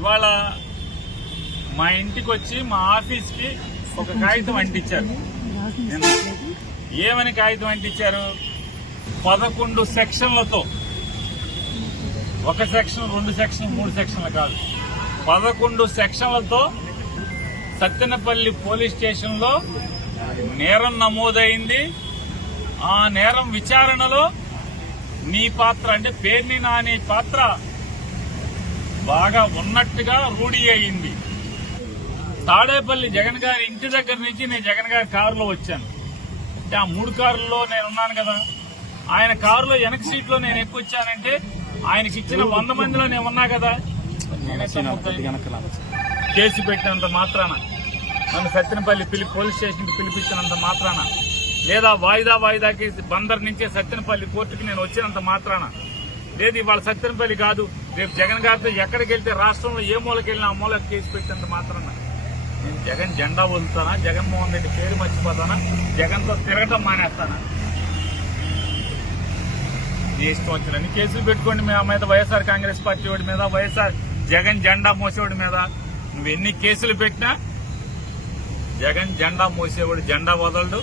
ఇవాళ మా ఇంటికి వచ్చి మా ఆఫీస్కి ఒక కాగితం అంటించారు. ఏమని కాగితం అంటించారు? 11 సెక్షన్లతో, ఒక సెక్షన్ 2 సెక్షన్ 3 సెక్షన్లు కాదు, 11 సెక్షన్లతో సత్తెనపల్లి పోలీస్ స్టేషన్లో నేరం నమోదైంది. ఆ నేరం విచారణలో నీ పాత్ర అంటే పేర్ని నాని పాత్ర బాగా ఉన్నట్టుగా రూఢి అయింది. తాడేపల్లి జగన్ గారి ఇంటి దగ్గర నుంచి నేను జగన్ గారి కారులో వచ్చాను. అంటే ఆ 3 కారుల్లో నేను ఉన్నాను కదా. ఆయన కారులో వెనక సీట్లో నేను ఎక్కువ వచ్చానంటే ఆయనకి ఇచ్చిన 100 మందిలో నేను ఉన్నా కదా. కేసు పెట్టినంత మాత్రాన, నన్ను సత్తెనపల్లి పోలీస్ స్టేషన్కి పిలిపించినంత మాత్రాన, లేదా వాయిదాకి బందర్ నుంచే సత్తెనపల్లి కోర్టుకి నేను వచ్చినంత మాత్రాన, లేదు ఇవాళ సత్తెనపల్లి కాదు రేపు జగన్ గారితో ఎక్కడికి వెళ్తే రాష్ట్రంలో ఏ మూలకి వెళ్ళినా ఆ మూలకి కేసు పెట్టినంత మాత్రాన నేను జగన్ జెండా వదులుతానా, జగన్మోహన్ రెడ్డి పేరు మర్చిపోతానా, జగన్తో తిరగటం మానేస్తానా? నీ ఇష్టం వచ్చినన్ని కేసులు పెట్టుకోండి. మా మీద వైఎస్ఆర్ కాంగ్రెస్ పార్టీ వాడి మీద, వైఎస్ఆర్ జగన్ జెండా మోసేవాడి మీద నువ్వు ఎన్ని కేసులు పెట్టినా జగన్ జెండా మోసేవాడు జెండా వదలడు.